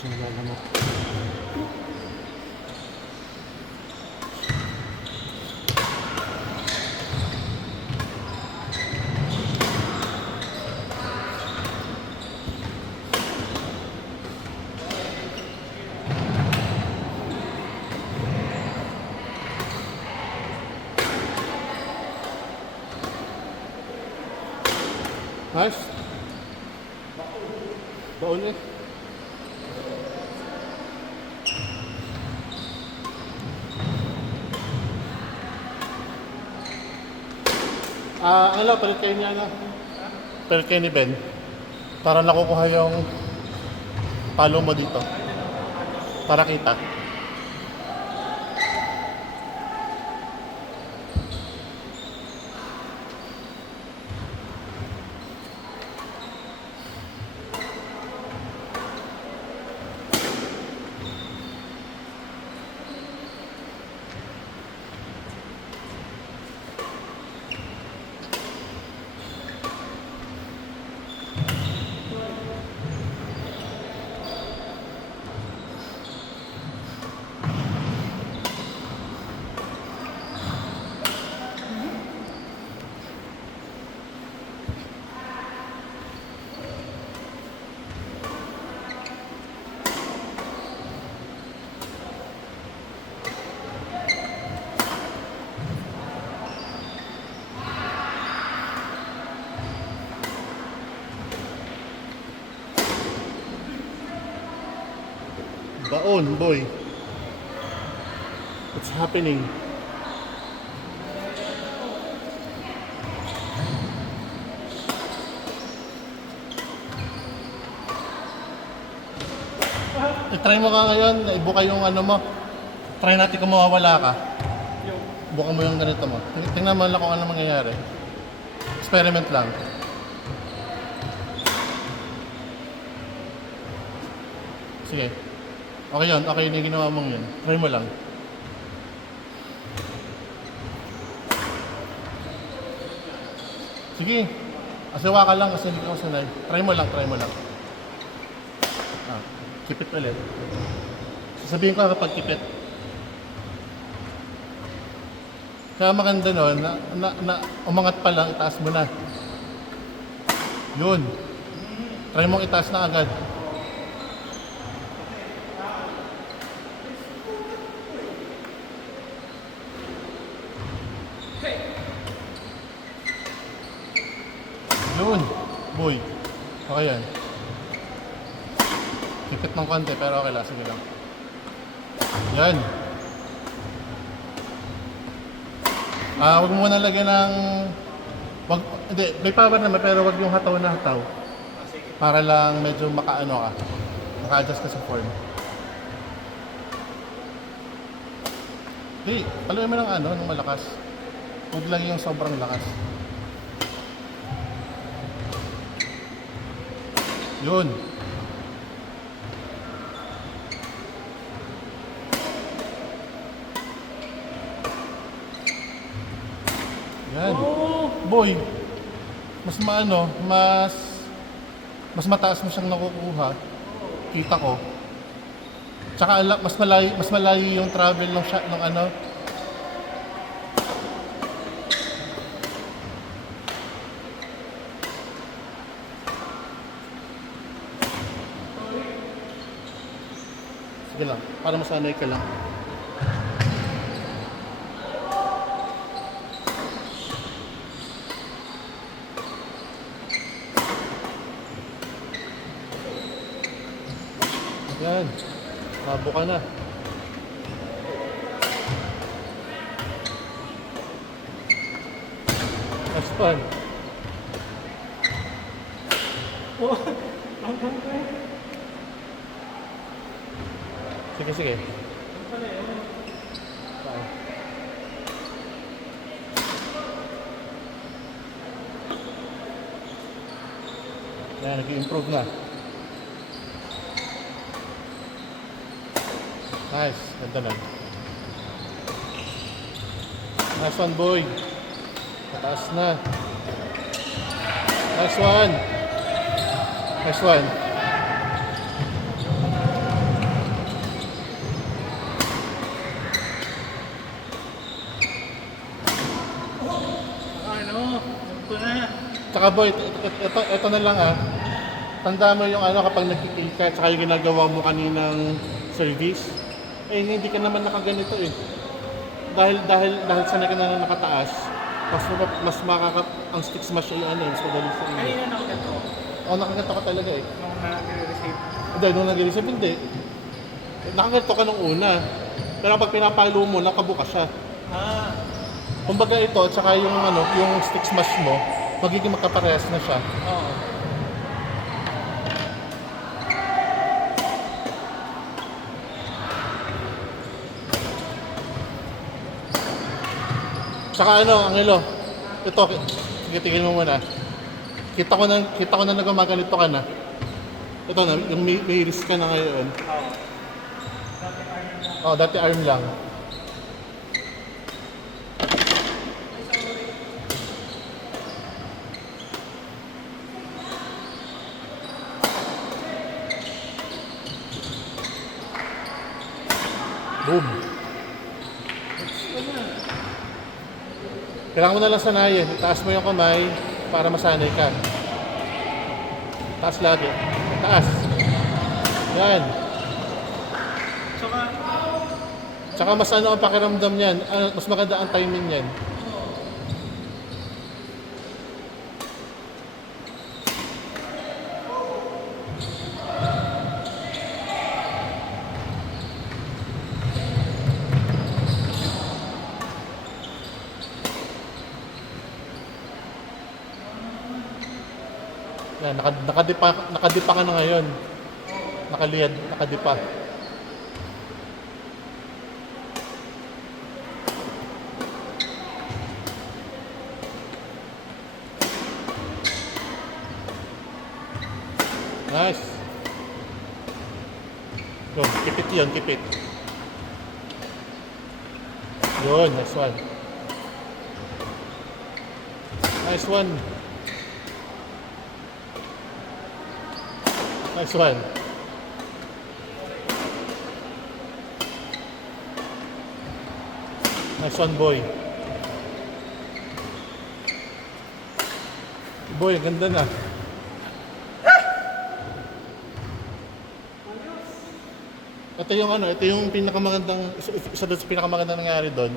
siya nagagamot. Nice. Baon eh. Ano, palit kayo niya, ano? Palit kayo ni Ben. Para nakukuha yung palo mo dito. Para kita. Baon, boy. What's happening? I-try mo ka ngayon, ibuka yung ano mo. Try natin kung mawawala ka. Buka mo yung ganito mo. Tingnan mo lang kung ano mangyayari. Experiment lang. Sige. Okay yun, okay yun yung ginawa mong yun. Try mo lang. Sige. Asawa ka lang kasi hindi ka sanay. Try mo lang, try mo lang. Kipit ulit. Sasabihin ko kapag kipit. Kaya maganda nun, umangat pa lang, itaas mo na. Yun. Try mong itaas na agad. Yun. Boy. Okay yan. Kipit ng konti pero okay lang. Sige lang. Yan. Huwag mo muna lagyan ng... Hindi, may power naman pero wag yung hataw na hataw. Para lang medyo maka-ano ka. Maka-adjust ka sa form. Hindi, paluin mo ng ano, ng malakas. Huwag lang yung sobrang lakas. Yun. Yan. Oh, boy. Mas maano, mas mataas mo siyang nakukuha. Kita ko. Tsaka mas malayo yung travel ng shot ng ano. Sige lang, para masanay ka lang. Yan, tabo ka na. That's fun. Oh, sige, sige. Yan, nag-i-improve na. Nice, ganda na. Nice one, boy. Mataas na. Nice one. Nice one. Ito na. Tsaka boy, ito na lang ah. Tanda mo yung ano kapag nagkikil ka, tsaka yung ginagawa mo kaninang service. Eh, hindi ka naman nakaganito eh. Dahil sanay ka na nakataas, mas ang stick smash ay ano, mas madali sa iyo. Kanina nakaganto. Oo, nakaganto ka talaga eh. Nung nag-receive. Hindi, nung nag-receive hindi. Nakaganto ka nung una. Pero pag pinapalo mo, nakabuka siya. Ah. Kumbaga ito, tsaka yung ano, yung stick smash mo, magiging magkaparehas na siya. Oo. Tsaka ano, Angelo, ito, sige, tingin mo muna. Kita ko na nagmaganito ka na. Ito na, yung may risk ka na ngayon. Oo. Oh, dati arm lang. Boom. Kailangan mo na lang sanayin. Itaas mo yung kamay para masanay ka. Taas lagi. Taas. Yan. Tsaka, Tsaka mas ano ang pakiramdam niyan. Mas maganda ang timing niyan. Yan, nakadipa ka na ngayon. Nakaliyad, nakadipa. Nice. Go, kipit yun, kipit. Yun, nice one. Nice one. Nice one. Nice one, boy. Boy, ganda na. Ito yung ano, ito yung pinakamagandang, isa doon sa pinakamagandang nangyari doon.